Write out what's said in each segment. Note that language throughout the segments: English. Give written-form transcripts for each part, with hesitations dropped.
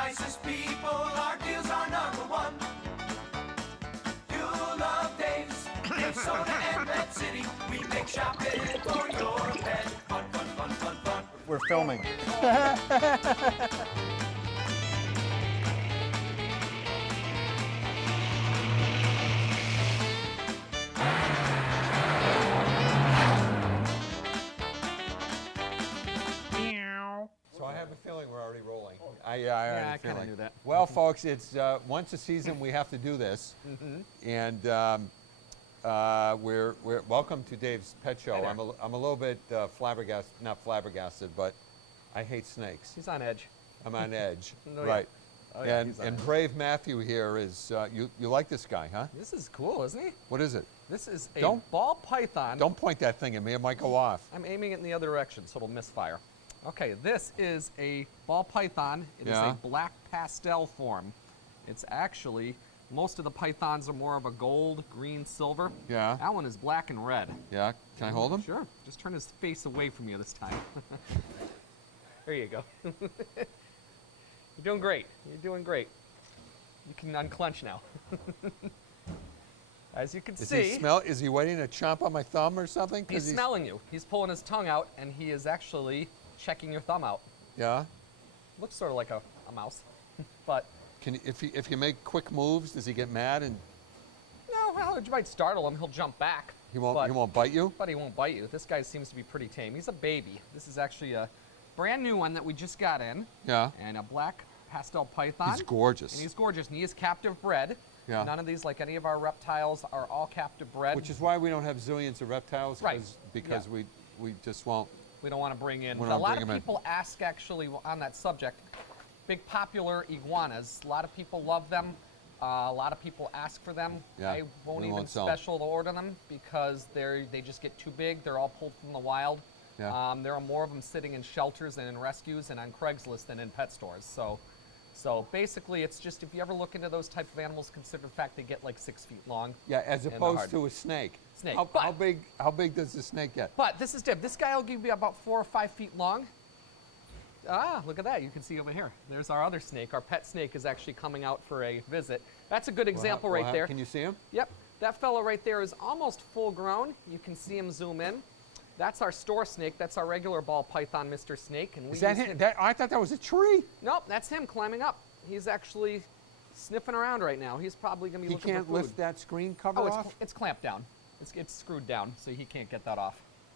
nicest people, our deals are number one. You'll love Dave's, Dave's Soda and Pet City. We make shopping for your pet fun, fun, fun, fun, fun. We're filming. So I have a feeling we're already rolling. I kinda knew that. Well, folks, it's once a season we have to do this, and we're welcome to Dave's Pet Show. there. I'm a little bit flabbergasted, not flabbergasted, but I hate snakes. He's on edge. I'm on edge, Oh, yeah. right? Oh, yeah, and he's on and edge. Brave Matthew here is you like this guy, huh? This is cool, isn't he? What is it? This is a Don't- ball python. Don't point that thing at me; it might go off. I'm aiming it in the other direction so it'll misfire. Okay, this is a ball python. It is Yeah. a black pastel form. It's actually, most of the pythons are more of a gold, green, silver. Yeah. That one is black and red. Yeah, can I hold him? Sure. Just turn his face away from you this time. There you go. You're doing great. You're doing great. You can unclench now. As you can Is see, he smell? Is he waiting to chomp on my thumb or something? 'Cause he's smelling you. He's pulling his tongue out, and he is actually checking your thumb out. Yeah. Looks sort of like a mouse, but If you make quick moves, does he get mad and no, well, you might startle him. He'll jump back. he won't but, bite you? But he won't bite you. This guy seems to be pretty tame. He's a baby. This is actually a brand new one that we just got in, Yeah. and a black pastel python. He's gorgeous. And he's gorgeous, and he is captive bred. Yeah. None of these, like any of our reptiles, are all captive bred. Which is why we don't have zillions of reptiles, Right. because Yeah. we just won't. we don't want to bring in. We A don't lot bring of 'em in. people ask, actually, on that subject, big popular iguanas. A lot of people love them. A lot of people ask for them. Yeah, I won't we even won't sell 'em. special order them because they just get too big. They're all pulled from the wild. Yeah. There are more of them sitting in shelters and in rescues and on Craigslist than in pet stores. So basically, it's just if you ever look into those type of animals, consider the fact they get like 6 feet long. Yeah, as And they're opposed hard. to a snake. Snake, How but- big does the snake get? But this is Dib. This guy will give you about 4 or 5 feet long. Ah, look at that. You can see over here. There's our other snake. Our pet snake is actually coming out for a visit. That's a good example right there. Can you see him? Yep. That fellow right there is almost full grown. You can see him zoom in. That's our store snake. That's our regular ball python, Mr. Snake. And we Is that use him? I thought that was a tree. Nope, that's him climbing up. He's actually sniffing around right now. He's probably going to be He looking can't for food. lift that screen cover Oh, off. it's clamped down. It's screwed down, so he can't get that off.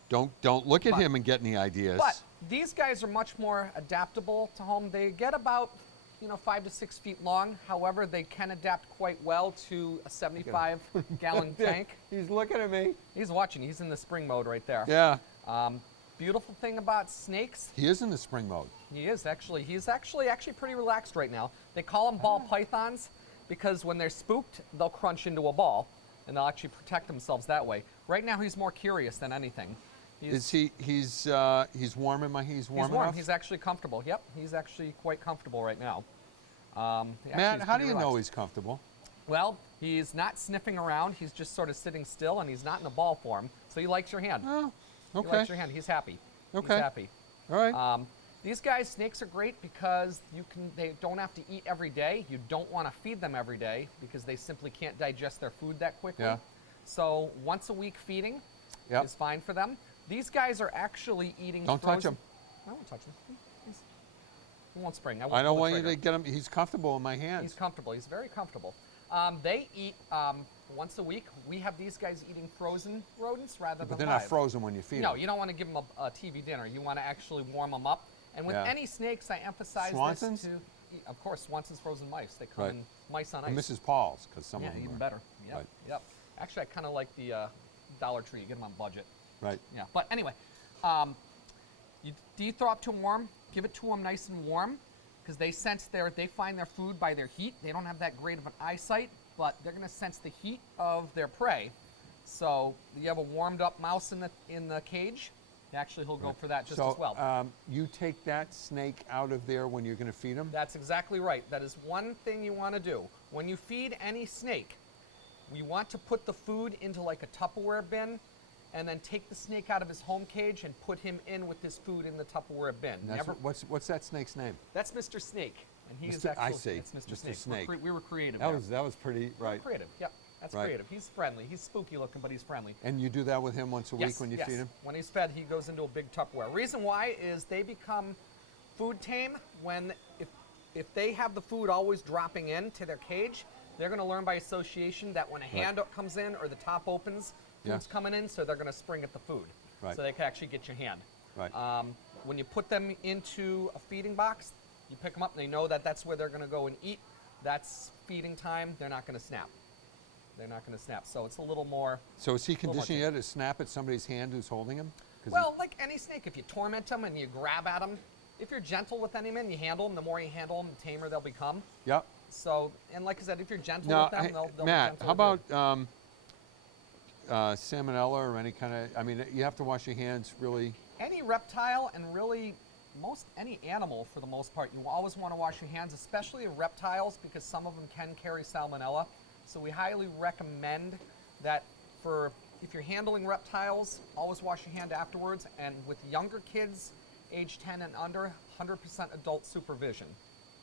Don't look at But- him and get any ideas. But these guys are much more adaptable to home. They get about 5 to 6 feet long. However, they can adapt quite well to a 75-gallon tank. He's looking at me. He's watching. He's in the spring mode right there. Yeah, Beautiful thing about snakes, he is in the spring mode. he's actually pretty relaxed right now. They call them ball pythons because when they're spooked, they'll crunch into a ball, and they'll actually protect themselves that way. Right now, he's more curious than anything. Is he? He's warm in my. He's warm He's warm. enough? He's actually comfortable. Yep, he's actually quite comfortable right now. Actually, Matt, he's how do pretty you know relaxed. he's comfortable? Well, he's not sniffing around. He's just sort of sitting still, and he's not in a ball form. So he likes your hand. Oh, He okay. likes your hand. He's happy. Okay. He's happy. All right. These guys, snakes are great because they don't have to eat every day. You don't want to feed them every day because they simply can't digest their food that quickly. Yeah. So once a week feeding Yep. is fine for them. These guys are actually eating Don't touch frozen- him. I won't touch him. He won't spring. I won't don't pull want the you to trigger. get him. He's comfortable in my hands. He's comfortable. He's very comfortable. They eat once a week. We have these guys eating frozen rodents rather but than they're live. not frozen when you feed No, them. you don't want to give them a TV dinner. You want to actually warm them up. And with Yeah. any snakes, I emphasize Swanson's? this to, of course, Swanson's frozen mice. They come Right. in mice on ice. And Mrs. Paul's, because some Yeah, of them even are. better. Yep, Right. yep. Actually, I kind of like the Dollar Tree. You get them on budget. Right. Yeah, but anyway, you de-thaw up to them warm. Give it to them nice and warm, because they find their food by their heat. They don't have that great of an eyesight, but they're going to sense the heat of their prey. So you have a warmed up mouse in the cage. Actually, he'll go for that just so, as well. you take that snake out of there when you're going to feed him? That's exactly right. That is one thing you want to do. When you feed any snake, we want to put the food into like a Tupperware bin and then take the snake out of his home cage and put him in with his food in the Tupperware bin. And that's what's that snake's name? That's Mr. Snake, and he is Mr. I actually see. it's Mr. Mr. Snake. Snake. We were creative. That there. was pretty right. Creative. Yep, that's Right. creative. He's friendly. He's spooky looking, but he's friendly. And you do that with him once a week when you yes. feed him? When he's fed, he goes into a big Tupperware. Reason why is they become food tame when if they have the food always dropping into their cage, they're going to learn by association that when a hand comes in or the top opens, Yeah. food's coming in, so they're going to spring at the food. Right. So they can actually get your hand. Right. When you put them into a feeding box, you pick them up and they know that that's where they're going to go and eat. That's feeding time. They're not going to snap. They're not going to snap. So it's a little more. So is he more conditioning you to snap at somebody's hand who's holding him? 'Cause Well, like any snake, if you torment them and you grab at them, if you're gentle with any man, you handle them. The more you handle them, the tamer they'll become. Yep. So, and like I said, if you're gentle Now, with them, hey, they'll Matt, be how gentle with about you. salmonella or any kind of? I mean, you have to wash your hands really. Any reptile and really any animal for the most part, you always want to wash your hands, especially reptiles because some of them can carry salmonella. So we highly recommend that if you're handling reptiles, always wash your hand afterwards. And with younger kids, age 10 and under, 100% adult supervision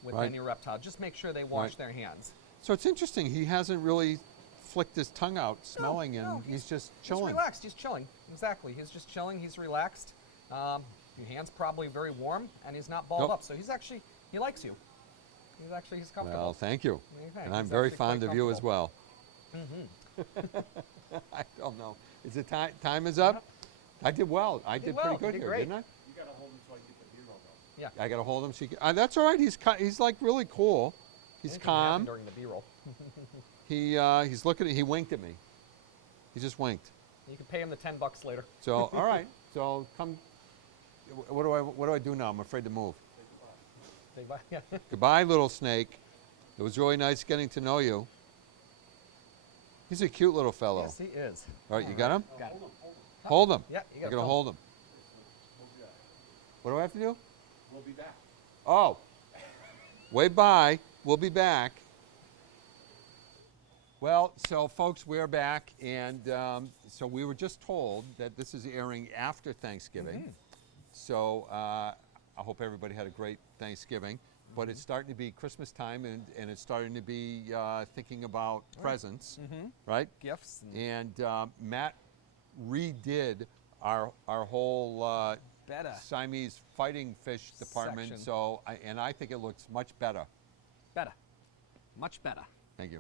with Right. any reptile. Just make sure they wash Right. their hands. So it's interesting. He hasn't really flicked his tongue out, smelling, No, and he's just He's chilling. relaxed. He's chilling. Exactly. He's just chilling. He's relaxed. Your hand's probably very warm, and he's not balled Nope. up. So he likes you. He's comfortable. Well, thank you. Okay, And I'm he's very actually quite fond of you as comfortable. well. I don't know. Is it time? Time is up. I did well. I did well. pretty good You did here, great. didn't I? You gotta hold him so I can get the B-roll though. Yeah. I got to hold him. So you can, that's all right. He's like really cool. He's Anything can happen calm. during the B-roll. He's looking. He winked at me. He just winked. You can pay him the $10 later. So all right. So come. What do I do now? I'm afraid to move. Big buy. Yeah. Goodbye, little snake. It was really nice getting to know you. He's a cute little fellow. Yes, he is. All right, you got him? Got it. Hold him. Yeah, you You're gotta gonna hold hold him. What do I have to do? We'll be back. Oh, wave bye. We'll be back. Well, so folks, we're back, and so we were just told that this is airing after Thanksgiving. So I hope everybody had a great Thanksgiving. But it's starting to be Christmas time, and it's starting to be thinking about presents, right? Gifts. And And Matt redid our whole better. Siamese fighting fish department. Section. So I think it looks much better. Better. Much better. Thank you.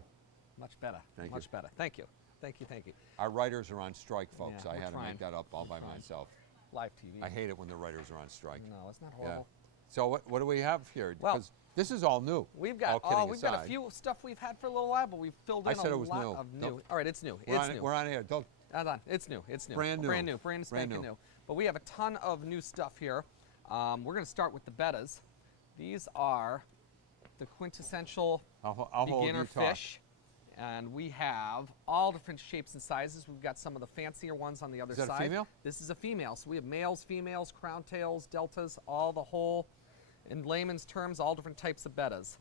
Much better. Thank you. Much better. Thank you. Thank you. Thank you. Our writers are on strike, folks. Yeah, I we're had to trying. make that up all by trying. myself. Live TV. I hate it when the writers are on strike. No, it's not Yeah. horrible. So what do we have here? Well, because this is all new. We've got all kidding we've got a aside. few stuff we've had for a little while, but we've filled in I said a it was lot new. of new. Don't- All right, it's new. We're It's on, new. We're on air. Don't. Hold on, it's new. It's new. Brand new. Brand new. Brand Brand spanking new. new. But we have a ton of new stuff here. We're going to start with the bettas. These are the quintessential I'll hold beginner you talk. fish. And we have all different shapes and sizes. We've got some of the fancier ones on the other Is that a side. female? This is a female. So we have males, females, crown tails, deltas, all the whole, in layman's terms, all different types of bettas.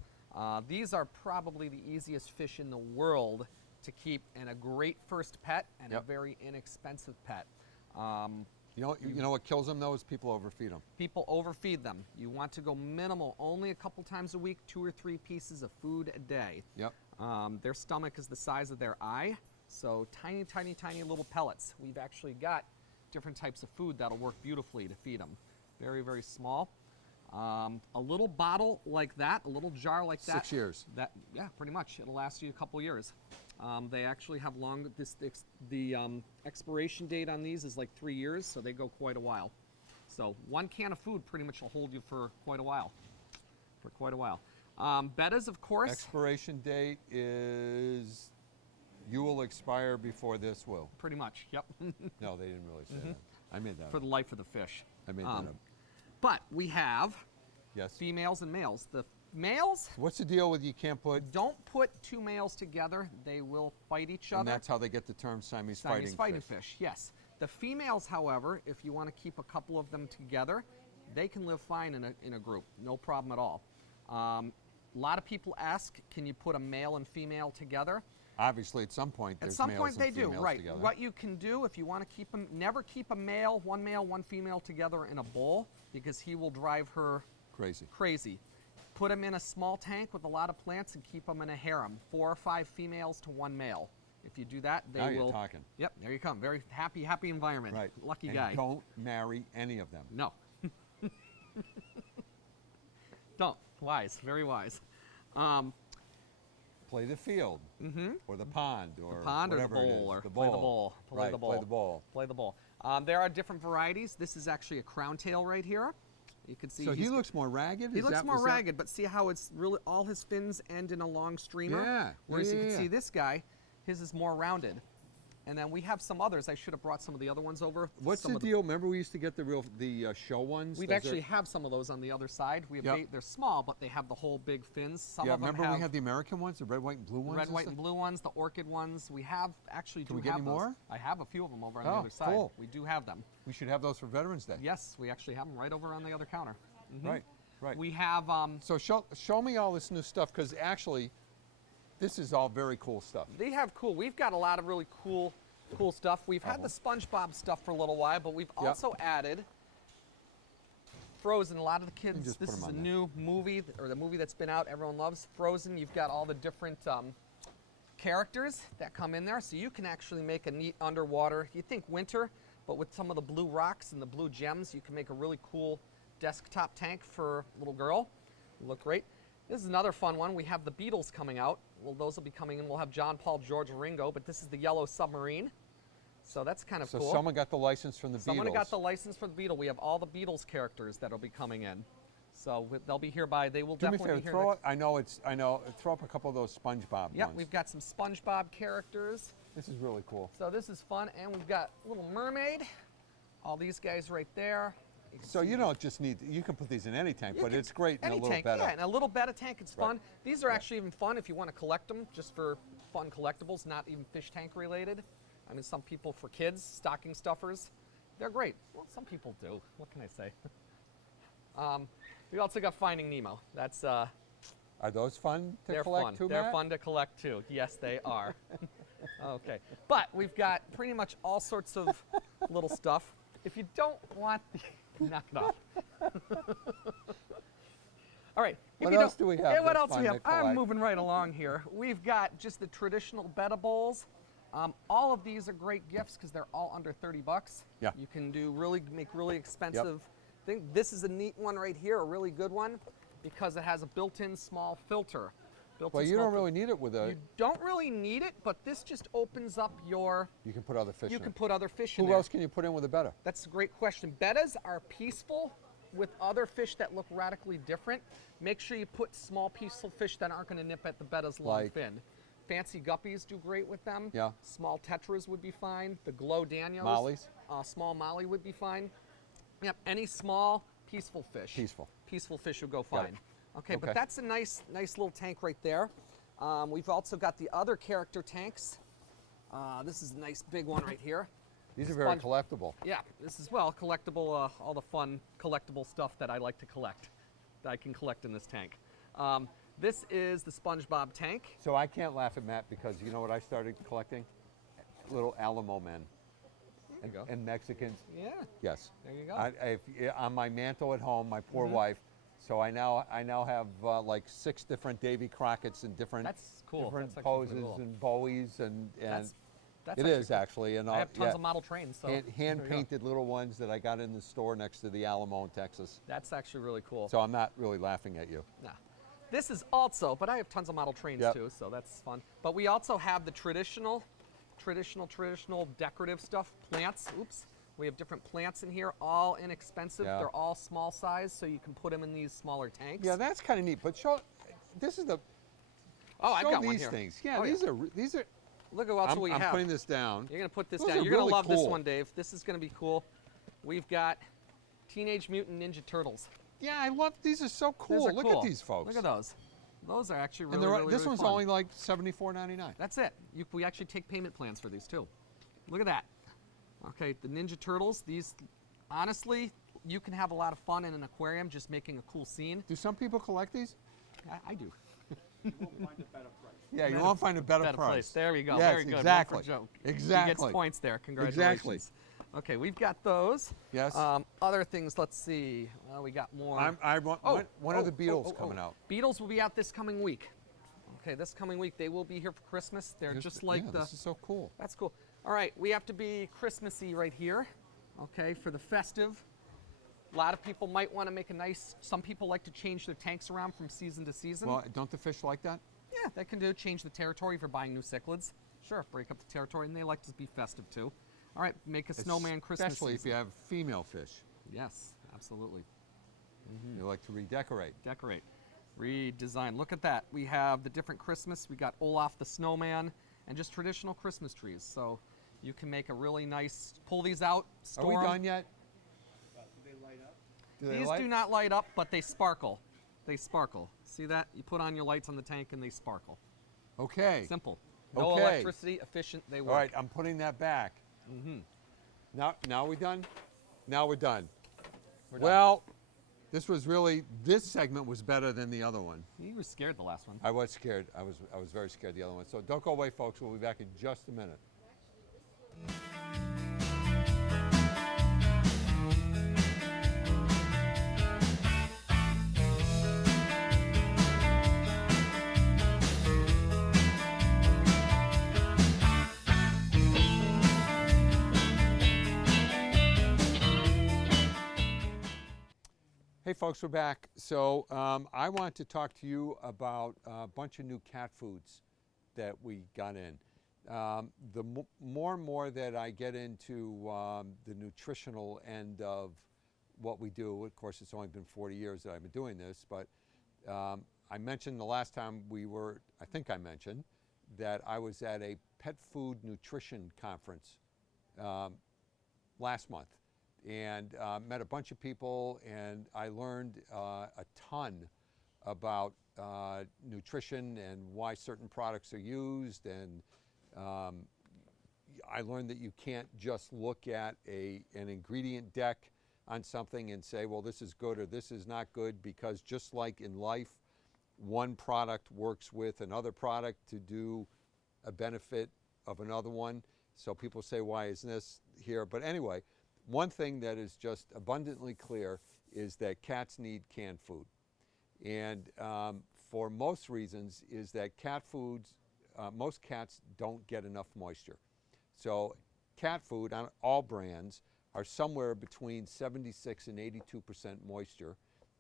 These are probably the easiest fish in the world to keep and a great first pet and a Yep. very inexpensive pet. You know what kills them though is people overfeed them. People overfeed them. You want to go minimal, only a couple times a week, 2 or 3 pieces of food a day. Yep. Their stomach is the size of their eye, so tiny, tiny, tiny little pellets. We've actually got different types of food that'll work beautifully to feed them. Very, very small. A little bottle like that, a little jar like that. 6 years. Yeah, pretty much. It'll last you a couple years. They actually have long. The expiration date on these is like 3 years, so they go quite a while. So 1 can of food pretty much will hold you for quite a while. Bettas, of course. Expiration date is you will expire before this will. Pretty much. Yep. No, they didn't really say that. I made that For up. the life of the fish. I made that up. But we have Yes. females and males. The males, What's the deal with you can't put? don't put 2 males together. They will fight each And other. that's how they get the term Siamese, Siamese fighting fish. fish, yes. The females, however, if you want to keep a couple of them together, they can live fine in a group, no problem at all. A lot of people ask, can you put a male and female together? Obviously, at some point, At there's some males point and they do, females right. together. What you can do if you want to keep them, never keep one male, one female together in a bowl because he will drive her Crazy. crazy. Put them in a small tank with a lot of plants and keep them in a harem, 4 or 5 females to 1 male. If you do that, they Now will. you're talking. Yep, there you come. Very happy environment. Right. Lucky and guy. Don't marry any of them. No. Don't. Wise. Very wise. Play the field, or the pond, or Pond or the whatever it is. bowl, or the play the bowl. bowl. Play Right, the bowl. Play the bowl. Play the bowl. There are different varieties. This is actually a crown tail right here. You can see. So he he's- looks more ragged. He Is looks that- more is that- ragged, but see how it's really all his fins end in a long streamer. Yeah, Whereas you yeah, can yeah. see this guy, his is more rounded. And then we have some others. I should have brought some of the other ones over. What's some the of deal? Remember we used to get the show ones. We've Those actually are- have some of those on the other side. We have Yep. they're small, but they have the whole big fins. Some yeah. of them Remember have we had the American ones, the red, white, and blue ones. red, and white, stuff? and blue ones, the orchid ones. We have actually Can do we get have any those. more? I have a few of them over on the Oh, other side. cool. We do have them. We should have those for Veterans Day. Yes, we actually have them right over on the other counter. Right. Right. We have So show me all this new stuff, because actually, this is all very cool stuff. they have cool. We've got a lot of really cool stuff. We've had the SpongeBob stuff for a little while, but we've also added Frozen. A lot of the kids. just This put 'em is a on there. new movie, or the movie that's been out. Everyone loves Frozen. You've got all the different characters that come in there, so you can actually make a neat underwater. You think winter, but with some of the blue rocks and the blue gems, you can make a really cool desktop tank for a little girl. Look great. This is another fun one. We have the Beatles coming out. Well, those will be coming in. We'll have John, Paul, George, and Ringo, but this is the Yellow Submarine. So that's kind of So cool. someone got the license from the Someone Beatles. got the license for the Beatle. We have all the Beatles characters that'll be coming in. So they'll be here by, they will Do me a definitely favor, be here. throw it. I know. Throw up a couple of those SpongeBob Yep, ones. we've got some SpongeBob characters. This is really cool. So this is fun. And we've got Little Mermaid. All these guys right there. You can So see you don't just need. You can put these in any tank, You but can- it's great in a any little tank, better. Yeah, in a little betta tank, it's Right. fun. These are actually even fun if you want to collect them, just for fun collectibles, not even fish tank related. I mean, some people for kids, stocking stuffers, they're great. Well, some people do. What can I say? We also got Finding Nemo. That's Are those fun to they're collect fun. too, They're Matt? fun to collect too. Yes, they are. Okay, but we've got pretty much all sorts of little stuff. If you don't want the, knock it off. All right. if What you else don't- do we have Hey, what that's else do we fun have? to I'm collect? moving right along here. We've got just the traditional betta bowls. All of these are great gifts because they're all under 30 bucks. Yeah. You can make really expensive thing. This is a neat one right here, a really good one, because it has a built-in small filter. Well, you don't really need it with a. You don't really need it, but this just opens up your. You can put other fish You in can it. put other fish in Who there. else can you put in with a betta? That's a great question. Bettas are peaceful with other fish that look radically different. Make sure you put small peaceful fish that aren't going to nip at the betta's long Like? fin. Fancy guppies do great with them. Yeah. Small tetras would be fine. The glow danios. Mollies? Small molly would be fine. Yep. Any small peaceful fish. Peaceful. Peaceful fish will go Got it. fine. Okay, but Okay. that's a nice little tank right there. We've also got the other character tanks. This is a nice big one right here. These are very Sponge- collectible. Yeah, this is, well, collectible, all the fun collectible stuff that I like to collect, that I can collect in this tank. This is the SpongeBob tank. So I can't laugh at Matt because you know what I started collecting? Little Alamo men. There you go. And Mexicans. Yeah, Yes. there you go. On my mantle at home, my poor Mm-hmm. wife. So I now have like 6 different Davy Crockett's and different That's cool. different That's actually poses pretty cool. and Bowies and That's it actually is cool. actually and I have tons yeah, of model trains, so hand there you go. painted little ones that I got in the store next to the Alamo in Texas. That's actually really cool. So I'm not really laughing at you. Nah. This is also, but I have tons of model trains Yep. too, so that's fun. But we also have the traditional decorative stuff, plants. Oops. We have different plants in here, all inexpensive. Yeah. They're all small size, so you can put them in these smaller tanks. Yeah, that's kind of neat. But show this is the Oh, I've show got one these here. things. Yeah, Oh, these are Look at what I'm, we I'm have. putting this down. You're gonna put this Those down. are You're gonna really love this cool. one, Dave. This is gonna be cool. We've got Teenage Mutant Ninja Turtles. Yeah, I love these. Are so These cool. are Look cool. at these folks. Look at those. Those are actually really, And they're, really, this really one's fun. only like $74.99. That's it. We actually take payment plans for these too. Look at that. Okay, the Ninja Turtles. These, honestly, you can have a lot of fun in an aquarium just making a cool scene. Do some people collect these? I do. Yeah, you won't find a better Better price. place. There we go. Yes, Very good. exactly. One for Joe. Exactly. He gets points there. Congratulations. Okay, we've got those. Yes. Other things, let's see. Well, we got more. I want, when are the Beatles coming out? Beatles will be out this coming week. Okay, this coming week. They will be here for Christmas. They're just like yeah, the. This is so cool. That's cool. All right, we have to be Christmassy right here. Okay, for the festive. A lot of people might want to make a nice. Some people like to change their tanks around from season to season. Well, don't the fish like that? Yeah, that can do. Change the territory if you're buying new cichlids. Sure, break up the territory, and they like to be festive too. All right, make a snowman Christmas. Especially if you have female fish. Yes, absolutely. They like to redecorate. Decorate, redesign. Look at that. We have the different Christmas. We got Olaf the snowman, and just traditional Christmas trees. So you can make a really nice. Pull these out. Are we Store 'em. done yet? Do they These light? do not light up, but they sparkle. They sparkle. See that? You put on your lights on the tank, and they sparkle. Okay. Simple. No Okay. electricity, efficient. They work. All right, I'm putting that back. Now we done? Now we're done. We're done. Well, this segment was better than the other one. You were scared the last one. I was scared. I was very scared the other one. So don't go away, folks. We'll be back in just a minute. Hey folks, we're back. So I want to talk to you about a bunch of new cat foods that we got in. More and more that I get into the nutritional end of what we do, of course it's only been 40 years that I've been doing this, but I mentioned the last time I think I mentioned, that I was at a pet food nutrition conference last month. And met a bunch of people, and I learned a ton about nutrition and why certain products are used. And I learned that you can't just look at an ingredient deck on something and say, well, this is good or this is not good, because just like in life, one product works with another product to do a benefit of another one. So people say, why isn't this here? But anyway, one thing that is just abundantly clear is that cats need canned food. And for most reasons is that cat foods, most cats don't get enough moisture. So cat food on all brands are somewhere between 76 and 82% moisture,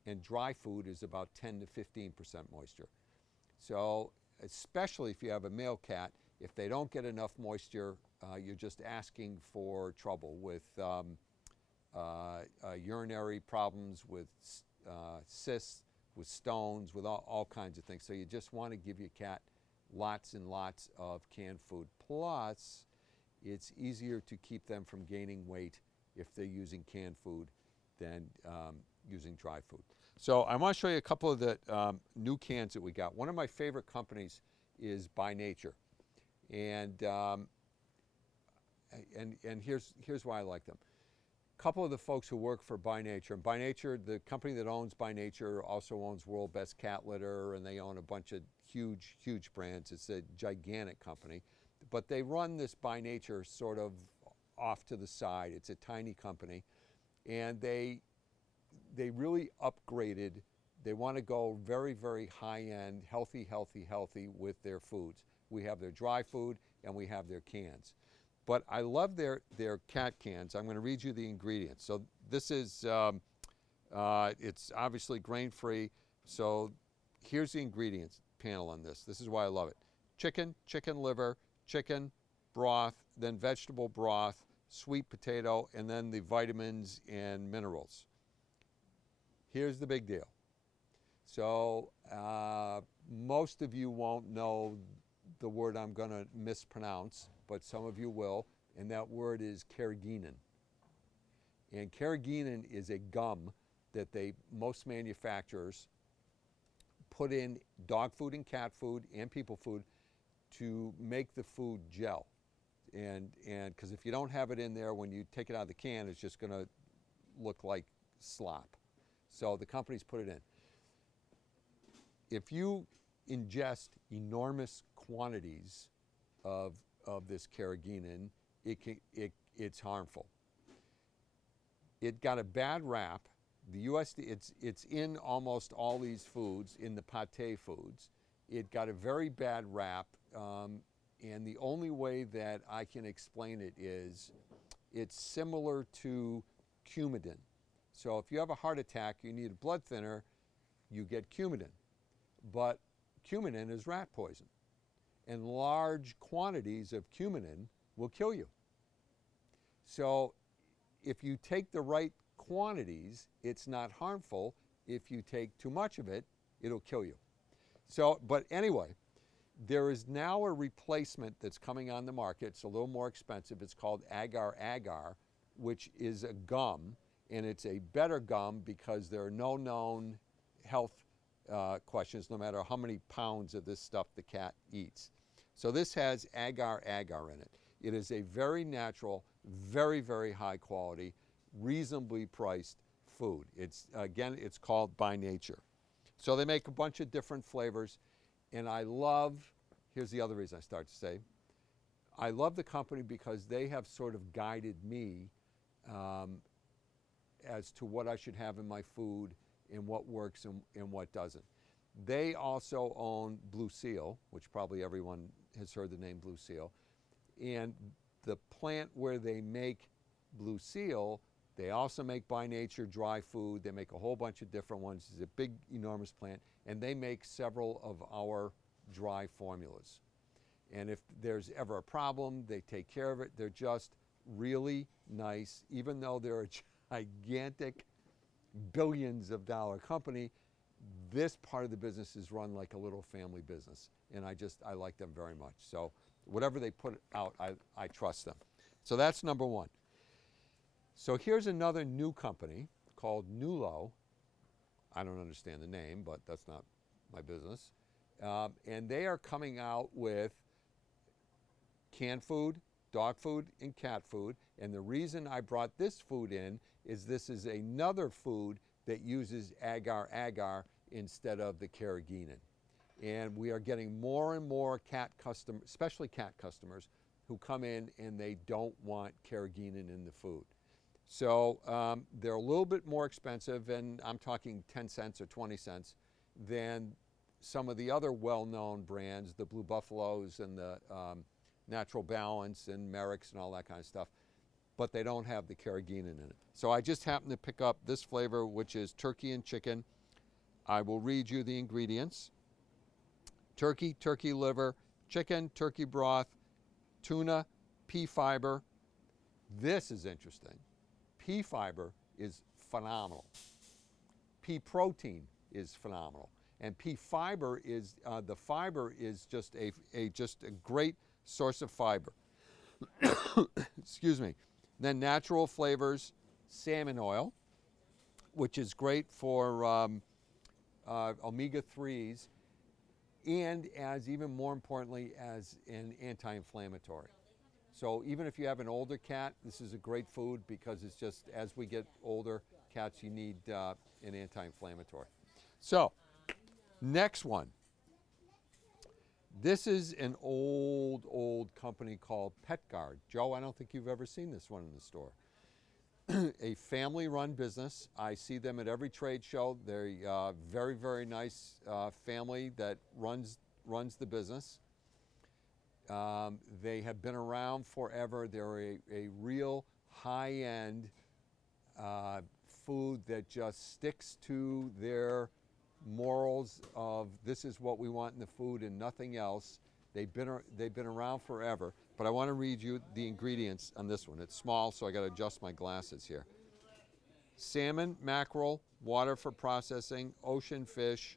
and dry food is about 10 to 15% moisture. So especially if you have a male cat, if they don't get enough moisture, you're just asking for trouble with urinary problems, with cysts, with stones, with all kinds of things. So you just want to give your cat lots and lots of canned food. Plus, it's easier to keep them from gaining weight if they're using canned food than using dry food. So I want to show you a couple of the new cans that we got. One of my favorite companies is By Nature. And here's why I like them. A couple of the folks who work for By Nature, and By Nature, the company that owns By Nature also owns World Best Cat Litter, and they own a bunch of huge brands. It's a gigantic company. But they run this By Nature sort of off to the side. It's a tiny company. And they really upgraded. They want to go very, very high-end, healthy with their foods. We have their dry food and we have their cans. But I love their cat cans. I'm going to read you the ingredients. So this is, it's obviously grain-free. So here's the ingredients panel on this. This is why I love it. Chicken liver, chicken broth, then vegetable broth, sweet potato, and then the vitamins and minerals. Here's the big deal. So most of you won't know the word I'm going to mispronounce, but some of you will, and that word is carrageenan. And carrageenan is a gum that most manufacturers put in dog food and cat food and people food to make the food gel. And because if you don't have it in there, when you take it out of the can, it's just going to look like slop. So the companies put it in. If you ingest enormous quantities of this carrageenan, it's harmful. It got a bad rap. The USDA, it's in almost all these foods, in the pate foods. It got a very bad rap, and the only way that I can explain it is it's similar to Coumadin. So if you have a heart attack, you need a blood thinner, you get Coumadin. But Coumadin is rat poison, and large quantities of Coumadin will kill you. So if you take the right quantities, it's not harmful. If you take too much of it, it'll kill you. So, but anyway, there is now a replacement that's coming on the market. It's a little more expensive. It's called agar-agar, which is a gum, and it's a better gum because there are no known health questions, no matter how many pounds of this stuff the cat eats. So this has agar-agar in it. It is a very natural, very, very high quality, reasonably priced food. It's, again, it's called By Nature. So they make a bunch of different flavors, and I love, here's the other reason I start to say, I love the company because they have sort of guided me as to what I should have in my food and what works and what doesn't. They also own Blue Seal, which probably everyone has heard the name Blue Seal, and the plant where they make Blue Seal, they also make By Nature dry food. They make a whole bunch of different ones. It's a big, enormous plant, and they make several of our dry formulas. And if there's ever a problem, they take care of it. They're just really nice, even though they're a gigantic billions of dollar company. This part of the business is run like a little family business, and I like them very much. So whatever they put out, I trust them. So that's number one. So here's another new company called Nulo. I don't understand the name, but that's not my business. And they are coming out with canned food, dog food, and cat food. And the reason I brought this food in is this is another food that uses agar-agar instead of the carrageenan. And we are getting more and more cat customers, especially cat customers, who come in and they don't want carrageenan in the food. So they're a little bit more expensive, and I'm talking 10 cents or 20 cents, than some of the other well-known brands, the Blue Buffaloes and the Natural Balance and Merrick's and all that kind of stuff, but they don't have the carrageenan in it. So I just happened to pick up this flavor, which is turkey and chicken. I will read you the ingredients. Turkey, turkey liver, chicken, turkey broth, tuna, pea fiber. This is interesting. Pea fiber is phenomenal. Pea protein is phenomenal. And pea fiber is, the fiber is just a great source of fiber. Excuse me. Then natural flavors, salmon oil, which is great for omega-3s, and as even more importantly, as an anti-inflammatory. So even if you have an older cat, this is a great food because it's just, as we get older cats, you need an anti-inflammatory. So, next one. This is an old company called PetGuard. Joe, I don't think you've ever seen this one in the store. A family-run business. I see them at every trade show. They're a very, very nice family that runs the business. They have been around forever. They're a real high-end food that just sticks to their morals of this is what we want in the food and nothing else. They've been around forever. But I want to read you the ingredients on this one. It's small, so I got to adjust my glasses here. Salmon, mackerel, water for processing, ocean fish,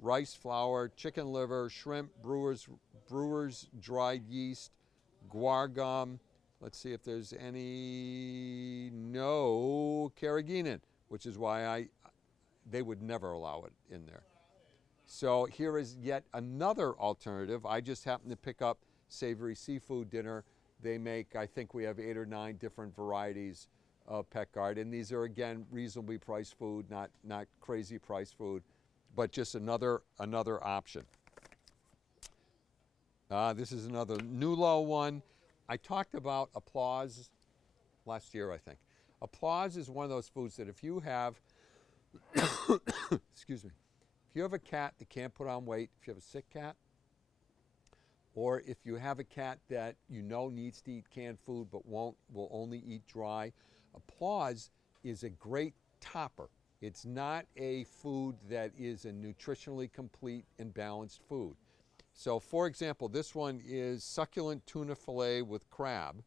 rice flour, chicken liver, shrimp, brewer's dried yeast, guar gum. Let's see if there's no carrageenan, which is why they would never allow it in there. So here is yet another alternative. I just happened to pick up Savory Seafood Dinner. They make, I think we have 8 or 9 different varieties of PetGuard, and these are again reasonably priced food, not crazy priced food, but just another option. This is another Nulo one. I talked about Applause last year, I think. Applause is one of those foods that if you have, excuse me, if you have a cat that can't put on weight, if you have a sick cat, or if you have a cat that you know needs to eat canned food but will only eat dry, Applause is a great topper. It's not a food that is a nutritionally complete and balanced food. So for example, this one is succulent tuna fillet with crab.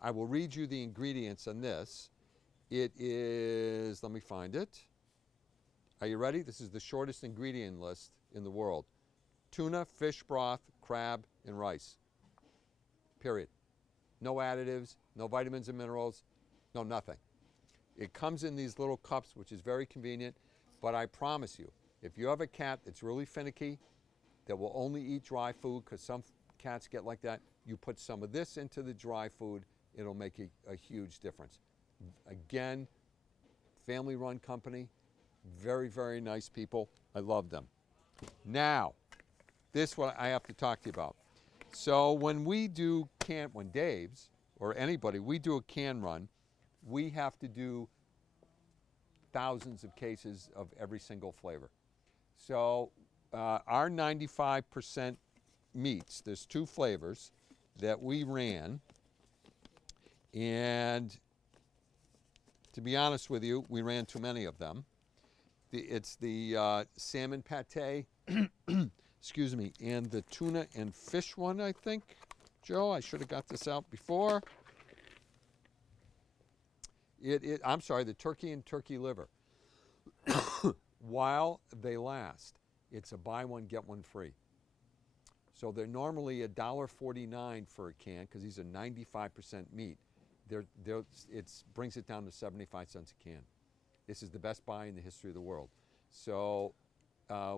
I will read you the ingredients on this. It is, let me find it. Are you ready? This is the shortest ingredient list in the world. Tuna, fish broth, crab, and rice. Period. No additives, no vitamins and minerals, no nothing. It comes in these little cups, which is very convenient, but I promise you, if you have a cat that's really finicky, that will only eat dry food, because some cats get like that, you put some of this into the dry food, it'll make a huge difference. Again, family-run company, very, very nice people. I love them. Now, this is what I have to talk to you about. So when we do when Dave's, or anybody, we do a can run, we have to do thousands of cases of every single flavor. So our 95% meats, there's 2 flavors that we ran, and to be honest with you, we ran too many of them. It's the salmon pate, excuse me, and the tuna and fish one, I think. Joe, I should have got this out before. I'm sorry, the turkey and turkey liver. While they last, it's a buy one, get one free. So they're normally $1.49 for a can, because these are 95% meat. It brings it down to 75 cents a can. This is the best buy in the history of the world. So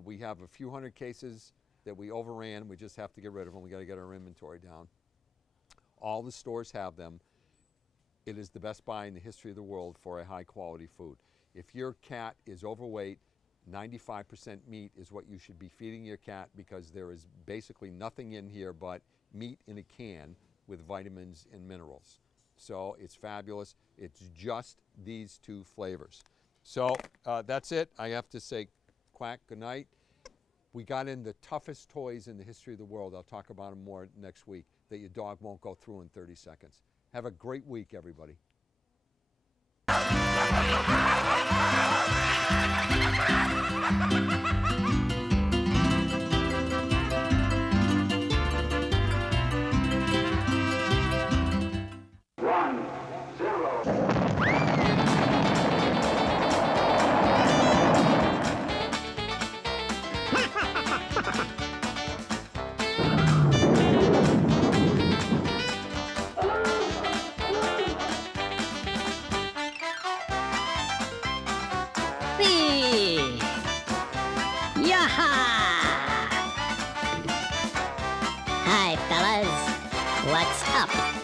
we have a few hundred cases that we overran. We just have to get rid of them. We got to get our inventory down. All the stores have them. It is the best buy in the history of the world for a high quality food. If your cat is overweight, 95% meat is what you should be feeding your cat, because there is basically nothing in here but meat in a can with vitamins and minerals. So it's fabulous. It's just these 2 flavors. So that's it. I have to say quack, good night. We got in the toughest toys in the history of the world. I'll talk about them more next week, that your dog won't go through in 30 seconds. Have a great week, everybody. Hi, fellas. What's up?